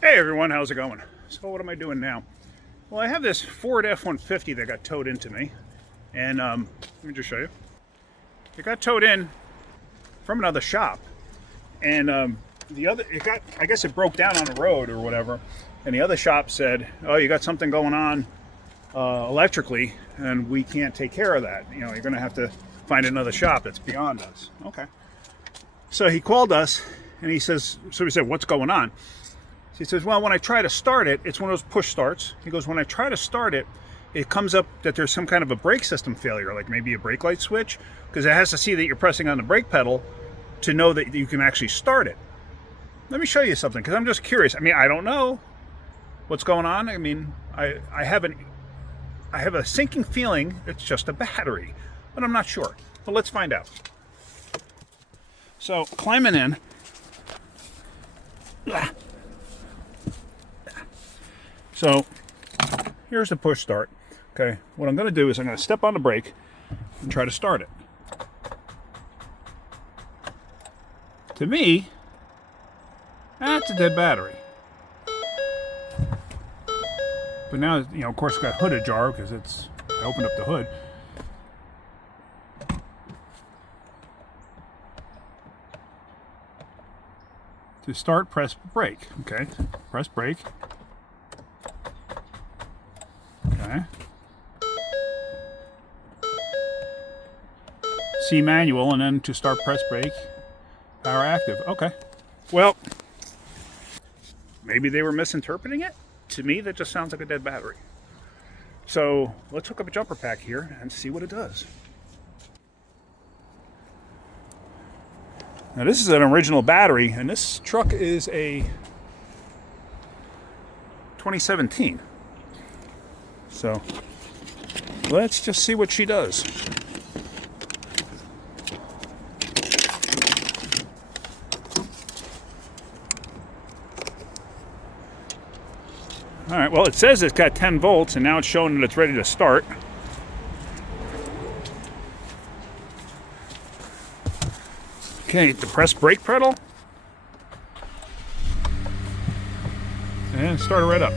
Hey everyone, how's it going? So what am I doing now? Well, I have this Ford F-150 that got towed into me, and let me just show you. It got towed in from another shop, and I guess it broke down on the road or whatever, and the other shop said, "Oh, you got something going on electrically, and we can't take care of that. You know, you're going to have to find another shop that's beyond us." Okay. So he called us, and he says, so we said, "What's going on?" He says, "Well, when I try to start it, it's one of those push starts." He goes, "When I try to start it, it comes up that there's some kind of a brake system failure, like maybe a brake light switch, because it has to see that you're pressing on the brake pedal to know that you can actually start it." Let me show you something, because I'm just curious. I mean, I don't know what's going on. I mean, I have a sinking feeling it's just a battery, but I'm not sure. But let's find out. So, climbing in. So here's the push start. Okay, what I'm going to do is I'm going to step on the brake and try to start it. To me, that's a dead battery. But now, you know, of course, it's got hood ajar because I opened up the hood. To start, press brake. Okay, press brake. Okay. C manual, and then to start, press brake. Power active. Okay. Well, maybe they were misinterpreting it. To me, that just sounds like a dead battery. So let's hook up a jumper pack here and see what it does. Now this is an original battery, and this truck is a 2017. So let's just see what she does. All right, well, it says it's got 10 volts, and now it's showing that it's ready to start. Okay, the press brake pedal. And start it right up.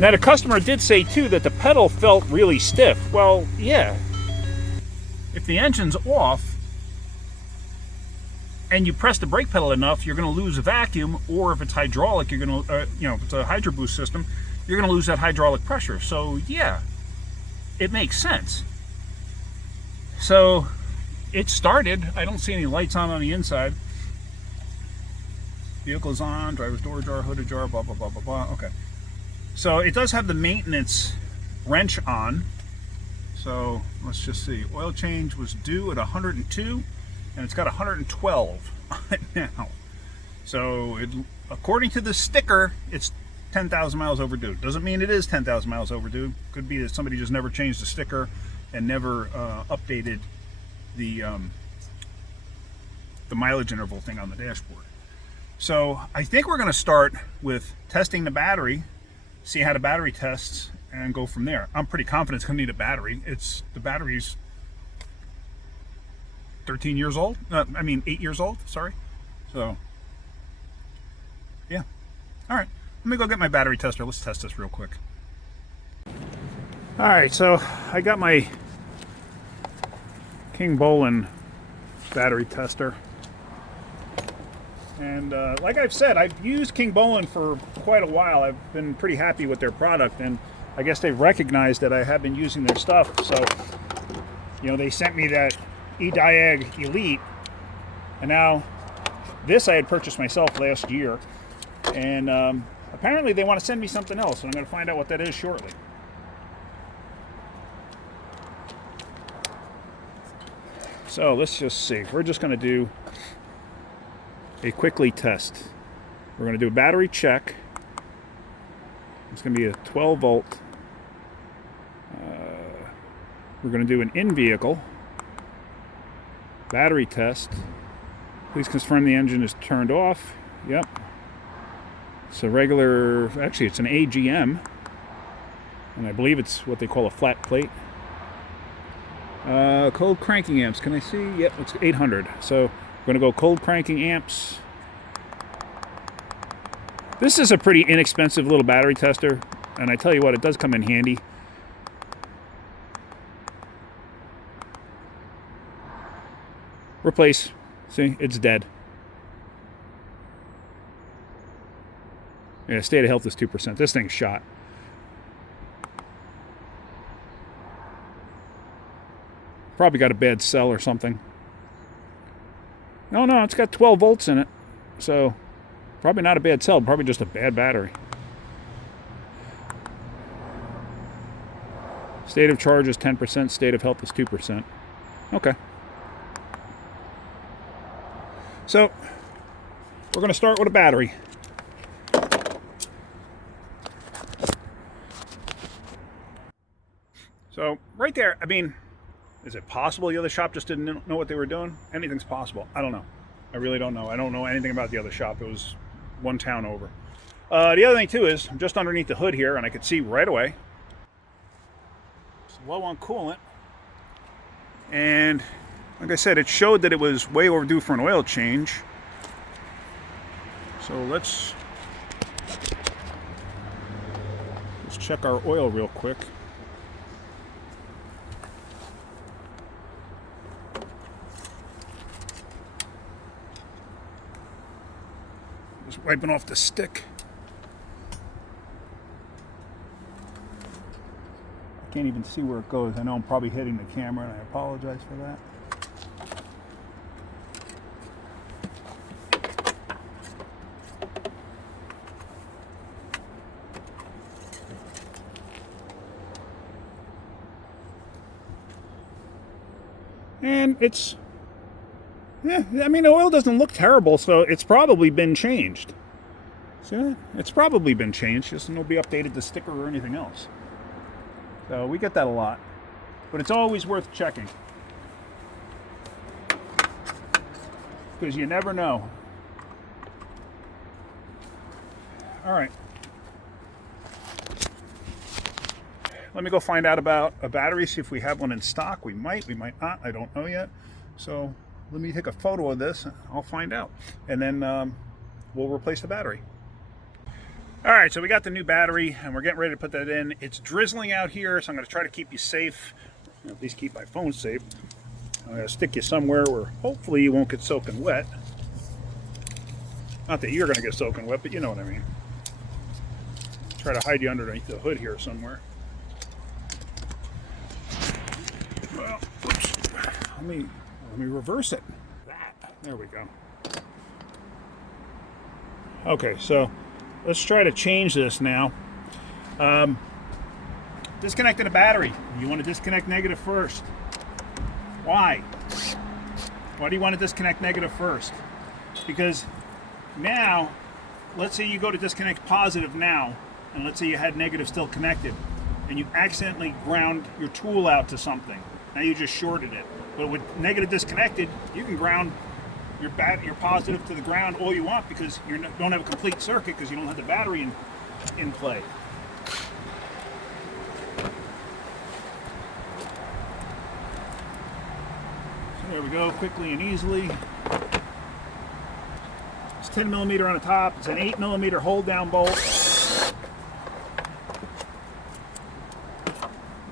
Now, the customer did say, too, that the pedal felt really stiff. Well, yeah. If the engine's off and you press the brake pedal enough, you're going to lose a vacuum, or if it's hydraulic, you're going to, if it's a Hydro Boost system, you're going to lose that hydraulic pressure. So, yeah, it makes sense. So, it started. I don't see any lights on the inside. Vehicle's on, driver's door ajar, hood ajar, blah, blah, blah, blah, blah. Okay. So it does have the maintenance wrench on. So let's just see. Oil change was due at 102, and it's got 112 on it now. So according to the sticker, it's 10,000 miles overdue. Doesn't mean it is 10,000 miles overdue. Could be that somebody just never changed the sticker and never updated the mileage interval thing on the dashboard. So I think we're going to start with testing the battery, see how the battery tests, and go from there. I'm pretty confident it's going to need a battery. The battery's 13 years old. 8 years old, sorry. So, yeah. All right, let me go get my battery tester. Let's test this real quick. All right, so I got my King Bolin battery tester. And like I've said, I've used King Bolin for quite a while. I've been pretty happy with their product, and I guess they've recognized that I have been using their stuff. So, you know, they sent me that eDiag Elite, and now this I had purchased myself last year, and apparently they want to send me something else, and I'm going to find out what that is shortly. So let's just see. We're just going to do a quickly test. We're going to do a battery check. It's going to be a 12 volt. We're going to do an in-vehicle battery test. Please confirm the engine is turned off. Yep. It's a regular, actually it's an AGM, and I believe it's what they call a flat plate. Cold cranking amps, can I see? Yep, it's 800. So we're going to go cold cranking amps. This is a pretty inexpensive little battery tester, and I tell you what, it does come in handy. Replace. See, it's dead. Yeah, state of health is 2%. This thing's shot. Probably got a bad cell or something. No, it's got 12 volts in it. So, probably not a bad cell, probably just a bad battery. State of charge is 10%, state of health is 2%. Okay. So, we're going to start with a battery. So, right there, I mean, is it possible the other shop just didn't know what they were doing? Anything's possible. I don't know. I really don't know. I don't know anything about the other shop. It was one town over. The other thing, too, is I'm just underneath the hood here, and I could see right away. It's low on coolant. And, like I said, it showed that it was way overdue for an oil change. So let's check our oil real quick. Just wiping off the stick. I can't even see where it goes. I know I'm probably hitting the camera, and I apologize for that. And it's, yeah, I mean, the oil doesn't look terrible, so it's probably been changed. So it's probably been changed, just nobody updated the sticker or anything else. So we get that a lot, but it's always worth checking, because you never know. All right. Let me go find out about a battery, see if we have one in stock. We might not. I don't know yet. So let me take a photo of this. I'll find out. And then we'll replace the battery. All right, so we got the new battery, and we're getting ready to put that in. It's drizzling out here, so I'm going to try to keep you safe, at least keep my phone safe. I'm going to stick you somewhere where hopefully you won't get soaking wet. Not that you're going to get soaking wet, but you know what I mean. Try to hide you underneath the hood here somewhere. Well, oops. Let me reverse it. There we go. Okay, so let's try to change this now. Disconnecting the battery. You want to disconnect negative first. Why? Why do you want to disconnect negative first? Because now, let's say you go to disconnect positive now, and let's say you had negative still connected, and you accidentally ground your tool out to something. Now you just shorted it. But with negative disconnected, you can ground your positive to the ground all you want, because you don't have a complete circuit because you don't have the battery in play. So there we go, quickly and easily. It's 10 millimeter on the top. It's an 8 millimeter hold down bolt.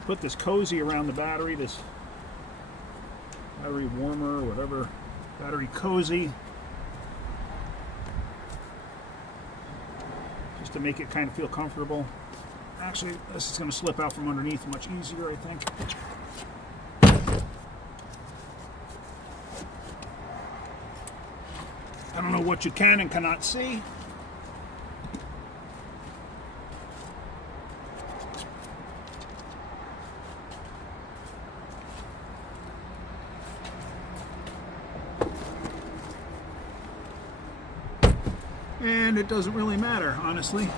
Put this cozy around the battery, this battery warmer, whatever, battery cozy, just to make it kind of feel comfortable. Actually, this is going to slip out from underneath much easier, I think. I don't know what you can and cannot see. And it doesn't really matter, honestly.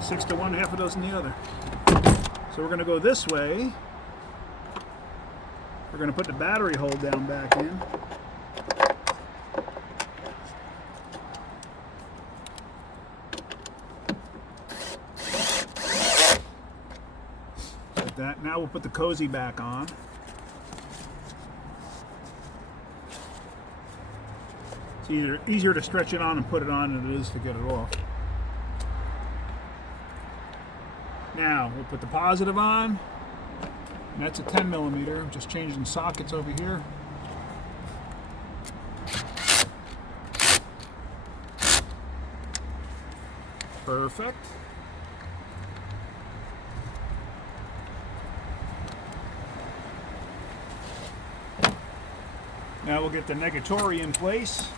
6 to 1, half a dozen the other. So we're going to go this way. We're going to put the battery hold down back in. Like that. Now we'll put the cozy back on. It's easier to stretch it on and put it on than it is to get it off. Now we'll put the positive on. And that's a 10 millimeter. I'm just changing sockets over here. Perfect. Now we'll get the negatory in place.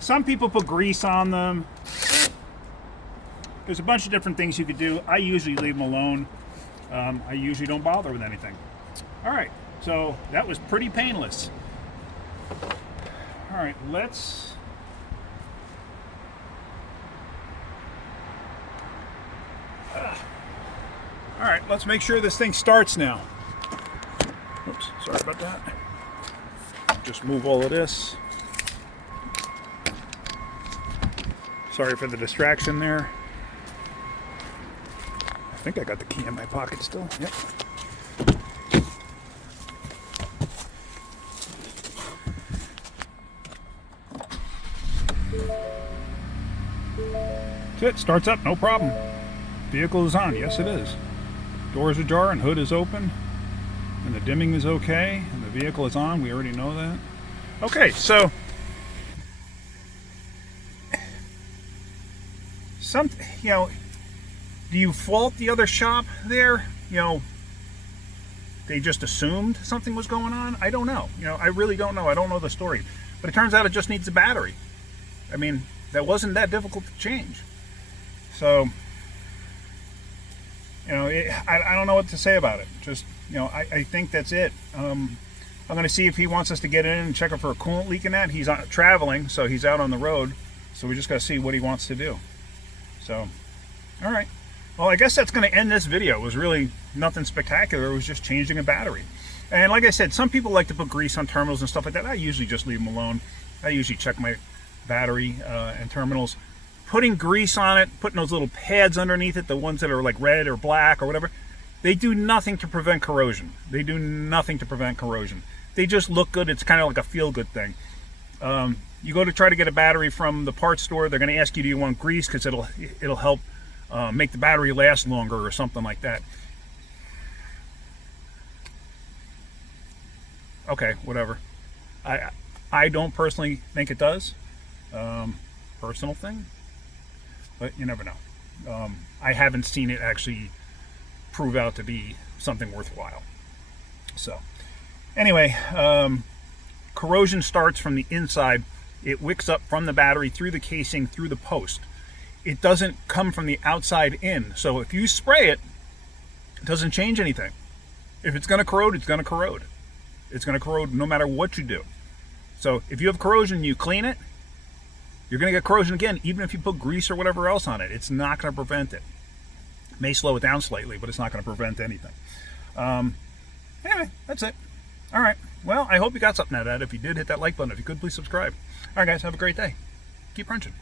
Some people put grease on them. There's a bunch of different things you could do. I usually leave them alone. I usually don't bother with anything. All right, so that was pretty painless. All right, let's... All right, let's make sure this thing starts now. Oops, sorry about that. Just move all of this. Sorry for the distraction there. I think I got the key in my pocket still. Yep. That's it. Starts up, no problem. Vehicle is on. Yes, it is. Doors ajar and hood is open. And the dimming is okay. And the vehicle is on. We already know that. Okay, so... do you fault the other shop there? They just assumed something was going on? I don't know. I really don't know. I don't know the story. But it turns out it just needs a battery. I mean, that wasn't that difficult to change. So, I don't know what to say about it. Just, I think that's it. I'm going to see if he wants us to get in and check for a coolant leak in that. He's traveling, so he's out on the road. So we just got to see what he wants to do. So, all right. Well, I guess that's going to end this video. It was really nothing spectacular. It was just changing a battery. And like I said, some people like to put grease on terminals and stuff like that. I usually just leave them alone. I usually check my battery and terminals. Putting grease on it, putting those little pads underneath it, the ones that are like red or black or whatever, they do nothing to prevent corrosion. They do nothing to prevent corrosion. They just look good. It's kind of like a feel-good thing. You go to try to get a battery from the parts store, they're going to ask you, do you want grease? Because it'll help make the battery last longer or something like that. Okay, whatever. I don't personally think it does. Personal thing. But you never know. I haven't seen it actually prove out to be something worthwhile. So, anyway, corrosion starts from the inside. It wicks up from the battery through the casing, through the post. It doesn't come from the outside in. So if you spray it, it doesn't change anything. If it's going to corrode, it's going to corrode. It's going to corrode no matter what you do. So if you have corrosion, you clean it, you're going to get corrosion again, even if you put grease or whatever else on it. It's not going to prevent it. It may slow it down slightly, but it's not going to prevent anything. Anyway, that's it. All right. Well, I hope you got something out of that. If you did, hit that like button. If you could, please subscribe. All right, guys, have a great day. Keep wrenching.